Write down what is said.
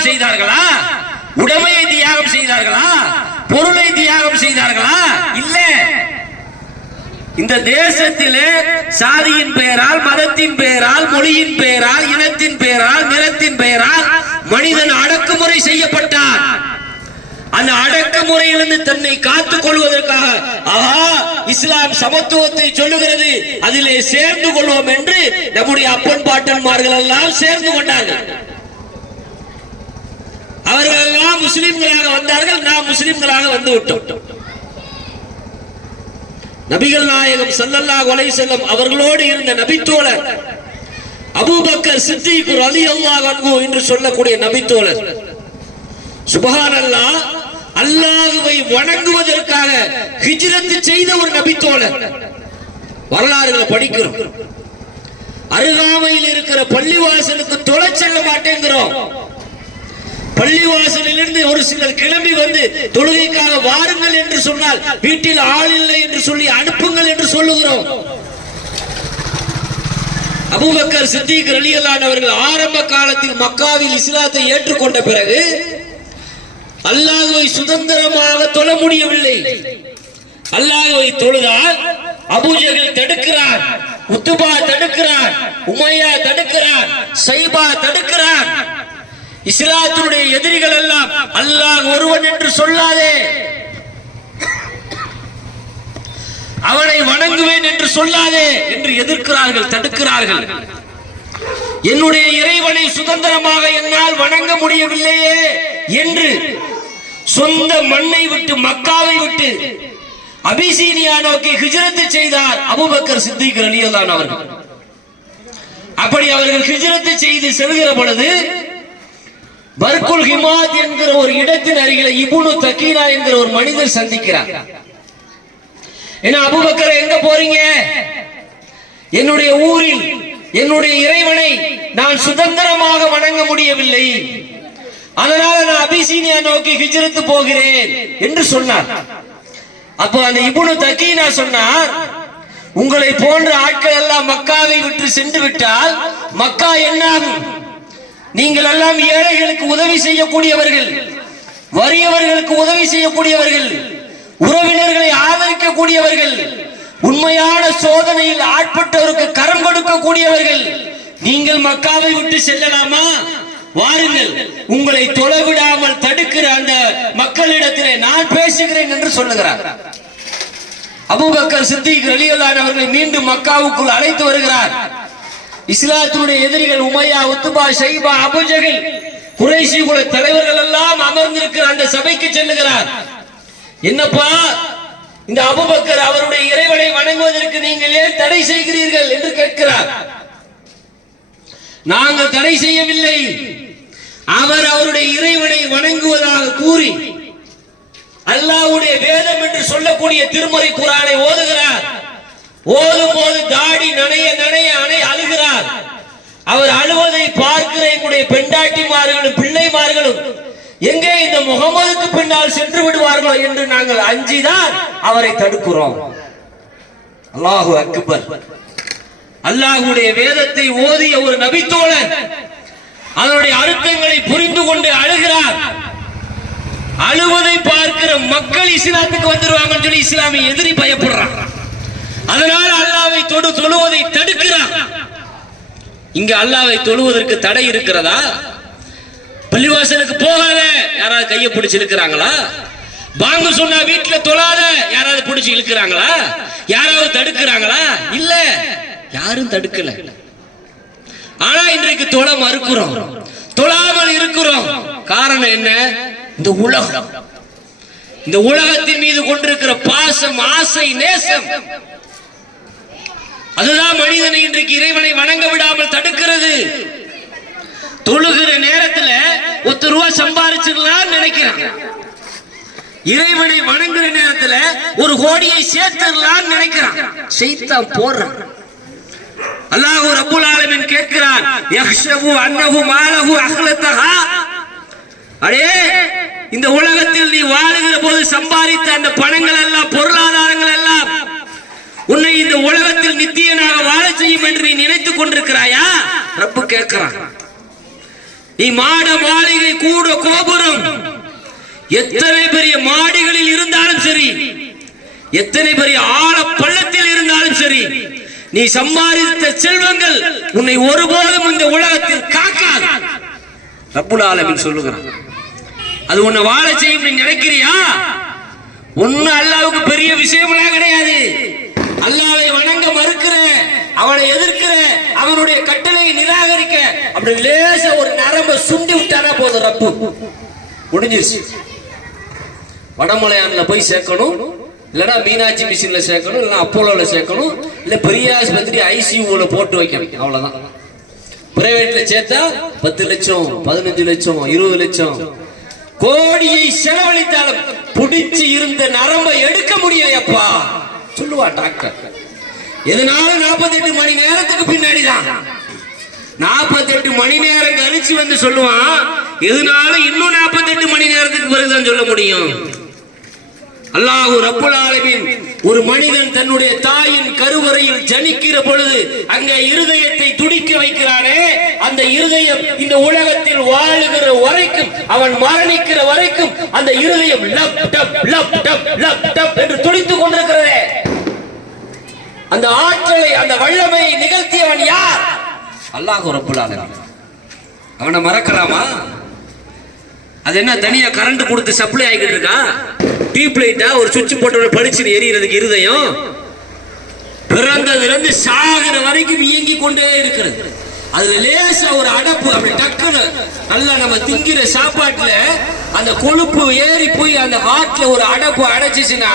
தியாகம் செய்தார்களா? உடமையை தியாகம் செய்தார்களா? பொருளை தியாகம் செய்தார்களா? இல்ல. இந்த தேசத்திலே சாதியின் பெயரால், மதத்தின் பெயரால், மொழியின் பெயரால், இனத்தின் பெயரால், நிறத்தின் பெயரால் மனிதன் அடக்குமுறை செய்யப்பட்டான். அந்த அடக்குமுறையிலிருந்து தன்னை காத்துக் கொள்வதற்காக இஸ்லாம் சமத்துவத்தை சொல்லுகிறது, அதிலே சேர்ந்து கொள்வோம் என்று நம்முடைய அப்பன் பாட்டன்மார்கள் எல்லாம் சேர்ந்து கொண்டார்கள். அவர்கள் எல்லாம் முஸ்லிம்களாக வந்தார்கள், நாம் முஸ்லிம்களாக வந்து விட்டோம். நபிகள் நாயகம் ஸல்லல்லாஹு அலைஹி வஸல்லம் அவர்களோடு இருந்த நபித்தோழர் அபூபக்கர் சித்திக் ரலியல்லாஹு அன்ஹு என்று சொல்லக்கூடிய நபித்தோழர், சுப்ஹானல்லாஹ், அல்லாஹ்வை வணங்குவதற்காக ஹிஜ்ரத் செய்த ஒரு நபித்தோழர். வரலாறுகளை படிக்கிறோம். அருகாமையில் இருக்கிற பள்ளிவாசலுக்கு தொலை செல்ல மாட்டேங்கிறோம். பள்ளிவாசலிலிருந்து ஒரு சிலர் கிளம்பி வந்து தொழுகைக்காக வாருங்கள் என்று சொன்னால் வீட்டில் ஆள் இல்லை என்று சொல்லி அனுப்புங்கள் என்று சொல்லுகிறோம். அபூபக்கர் சித்திக் ரலியல்லாஹு அவர்கள் ஆரம்ப காலத்தில் மக்காவில் இஸ்லாத்தை ஏற்றுக்கொண்ட பிறகு அல்லாஹ்வை சுதந்திரமாக தொழ முடியவில்லை. அல்லாஹ்வை தொழுதால் அபூஜஹல் தடுக்கிறான், உத்பா தடுக்கிறான், உமையா தடுக்கிறான், சைபா தடுக்கிறான். இஸ்லாத்தினுடைய எதிரிகள் எல்லாம் அல்லாஹ் ஒருவன் என்று சொல்லாதே, அவனை வணங்குவேன் என்று சொல்லாதே என்று எதிர்க்கிறார்கள், தடுக்கிறார்கள். என்னுடைய இறைவனை சுதந்திரமாக என்னால் வணங்க முடியவில்லையே என்று சொந்த மண்ணை விட்டு, மக்காவை விட்டு அபிசீனியா நோக்கி ஹிஜ்ரத் செய்தார் அபூபக்கர் சித்திக் ரலியல்லாஹு அவர்கள். அப்படி அவர்கள் ஹிஜ்ரத் செய்து செல்கிற பொழுது பர்குல் ஹிமாத் என்கிற ஒரு இடத்தின் அருகில் இப்னு தகீனா என்கிற ஒரு மனிதர் சந்திக்கிறார். என்ன அபூபக்கர், எங்க போறீங்க? என்னுடைய ஊரில் என்னுடைய இறைவனை நான் சுதந்திரமாக வணங்க முடியவில்லை, அதனால நான் அபிசீனியா நோக்கி ஹிஜ்ரத் போகிறேன் என்று சொன்னார். அப்போ அந்த இப்னு தகீனா சொன்னார், உங்களை போன்ற ஆட்கள் எல்லாம் மக்காவை விட்டு சென்று விட்டால் மக்கா என்னாகும்? நீங்கள் எல்லாம் ஏழைகளுக்கு உதவி செய்யக்கூடியவர்கள், வறியவர்களுக்கு உதவி செய்யக்கூடியவர்கள், உறவினர்களை ஆதரிக்கக்கூடியவர்கள், உண்மையான சோதனையில் ஆட்பட்டவருக்கு கரம் கொடுக்கக்கூடியவர்கள். நீங்கள் மக்காவை விட்டு செல்லலாமா? வாருங்கள், உங்களை தொலைவிடாமல் தடுக்கிற அந்த மக்களிடத்திலே நான் பேசுகிறேன் என்று சொல்லுகிறார். அபூபக்கர் சித்திக் ரலியல்லாஹு அவர்களை மீண்டும் மக்காவுக்குள் அழைத்து வருகிறார். இஸ்லாத்தினுடைய எதிரிகள் உமையா, உத்பா, ஷைபா, அபூஜஹல், குறைஷி குல தலைவர்கள் எல்லாம் அமர்ந்திருக்கிற அந்த சபைக்கு செல்லுகிறார். என்னப்பா, இந்த அபூபக்கர் அவருடைய இறைவனை வணங்குவதற்கு நீங்கள் ஏன் தடை செய்கிறீர்கள் என்று கேட்கிறார். நாங்கள் தடை செய்யவில்லை, அவர் அவருடைய இறைவனை வணங்குவதாக கூறி அல்லாஹ்வுடைய வேதம் என்று சொல்லக்கூடிய திருமறை குர்ஆனை ஓதுகிறார். ஓதும் போது தாடி நனைய நனைய அழுகிறார். அவர் அழுவதை பார்க்கிற எங்களுடைய பெண்டாட்டிமார்களும் பிள்ளைமார்களும் எங்கே இந்த முகமதுக்கு பின்னால் சென்று விடுவார்களோ என்று நாங்கள் அஞ்சிதான் அவரை தடுக்கிறோம். அல்லாஹு அக்பர். அல்லாஹ்வுடைய வேதத்தை ஓதிய ஒரு நபித்தோழர் அதனுடைய அர்த்தங்களை புரிந்து கொண்டு அழுகிறார். அழுவதை பார்க்கிற மக்கள் இஸ்லாத்துக்கு வந்துருவாங்கன்னு சொல்லி இஸ்லாமிய எதிரி பயப்படுறான். அதனால அல்லாஹ்வை தொழுவதை தடுக்கிறான். இங்க அல்லாஹ்வை தொழுவதற்கு தடை இருக்கிறதா? பள்ளிவாசலுக்கு போகாத யாராவது கையை பிடிச்சு இழுக்கிறாங்களா? பாங்க சொன்னா வீட்டுல தொழாத யாராவது பிடிச்சு இழுக்கிறாங்களா? யாராவது தடுக்கிறாங்களா? இல்ல, யாரும் தடுக்கல. ஆனா இன்றைக்கு தொழ மறுக்கிறோம், தொழாமல் இருக்கிறோம். காரணம் என்ன? இந்த உலகம், இந்த உலகத்தின் மீது கொண்டிருக்கிற பாசம், ஆசை, நேசம், அதுதான் மனிதனை இன்றைக்கு இறைவனை வணங்க விடாமல் தடுக்கிறது. தொழுகிற நேரத்தில் 1 ரூபாய் சம்பாதிச்சிடலாம் நினைக்கிறான். இறைவனை வணங்குற நேரத்தில் 1 கோடியை சேர்த்துடலாம் நினைக்கிறான். ஷைத்தான் போறான். அல்லாஹ் ரப்பல் ஆலமீன் கேட்கிறான், யஹ்ஷபு அன்னஹு மாலஹு அஹ்லதஹா. அடே, இந்த உலகத்தில் நீ வாழுகிற போது சம்பாதித்த அந்த பணங்கள் எல்லாம், பொருளாதாரங்கள் எல்லாம் உன்னை இந்த உலகத்தில் நித்தியனாக வாழ செய்யும் என்று நீ நினைத்துக் கொண்டிருக்கிறாயா? ரப்பு கேட்கிறான். நீ மாட மாளிகை கூட கோபுரம் எத்தனை பெரிய மாடிகளில் இருந்தாலும் சரி, எத்தனை பெரிய ஆழ பள்ளத்தில் இருந்தாலும் சரி, நீ சம்பாதித்த செல்வங்கள் உன்னை ஒருபோதும் இந்த உலகத்தில் காக்காது. ரப்புல் ஆலமீன் சொல்லுகிறான். அது உன்னை வாழ செய்யும் நீ நினைக்கிறியா? ஒண்ணு அல்லாஹ்வுக்கு பெரிய விஷயம்லாம் கிடையாது. அல்லாஹ்வை வணங்க மறுக்கிற, அவனை எதிர்க்கிற, அவனுடைய கட்டளையை நிராகரிக்க அப்படி லேச ஒரு நரம்ப சுண்டி விட்டானா போதும், ரப்பு முடிஞ்சிருச்சு. வடமலையான்ல போய் சேர்க்கணும், இல்லைன்னா மீனாட்சி மிஷின்ல சேர்க்கணும், இல்லைன்னா அப்போலோல சேர்க்கணும், இல்ல பெரிய ஆஸ்பத்திரி ஐசியூல போட்டு வைக்கணும், அவ்வளவுதான். பிரைவேட்ல சேர்த்தா 10 லட்சம் 15 லட்சம் 20 லட்சம் கோடியை செலவழித்தாலும் புடிச்சு இருந்த நரம்பை எடுக்க முடியப்பா சொல்லுவா டாக்டர். எதனால 48 மணி நேரத்துக்கு பின்னாடிதான் 48 மணி நேரம் கழிச்சு வந்து சொல்லுவான். எதனால இன்னும் 48 மணி நேரத்துக்கு பிறகுதான் சொல்ல முடியும். அல்லாஹ் ரப்புல் ஆலமீன் ஒரு மனிதன் தன்னுடைய தாயின் கருவறையில் ஜனிக்கிற பொழுது அங்கே இருதயத்தை துடிக்க வைக்கிறானே, அந்த இருதயம் இந்த உலகத்தில் வாழுகிற வரைக்கும், அவன் மரணிக்கிற வரைக்கும் அந்த இருதயம் lub dub lub dub lub dub என்று துடித்துக் கொண்டிருக்கிறதே. அந்த ஆற்றலை, அந்த வல்லமையை நிகழ்த்தியவன் யார்? அல்லாஹ் ரப்புல் ஆலமீன். அவனை மறக்கலாமா? அது என்ன தனியா கரண்ட் கொடுத்து சப்ளை ஆகிட்டு இருக்கா? டியூப் லைட்டா ஒரு சுவிட்ச் போட்டு படிச்சு எரியறதுக்கு இருதயம் பிறந்ததுல இருந்து சாகிற வரைக்கும் இயங்கி கொண்டே இருக்கிறது. அதுல லேசா ஒரு அடப்பு அப்படி டக்குன்னு நல்லா நம்ம திங்கிற சாப்பாட்டுல அந்த கொழுப்பு ஏறி போய் அந்த ஹார்ட்ல ஒரு அடப்பு அடைச்சிச்சுன்னா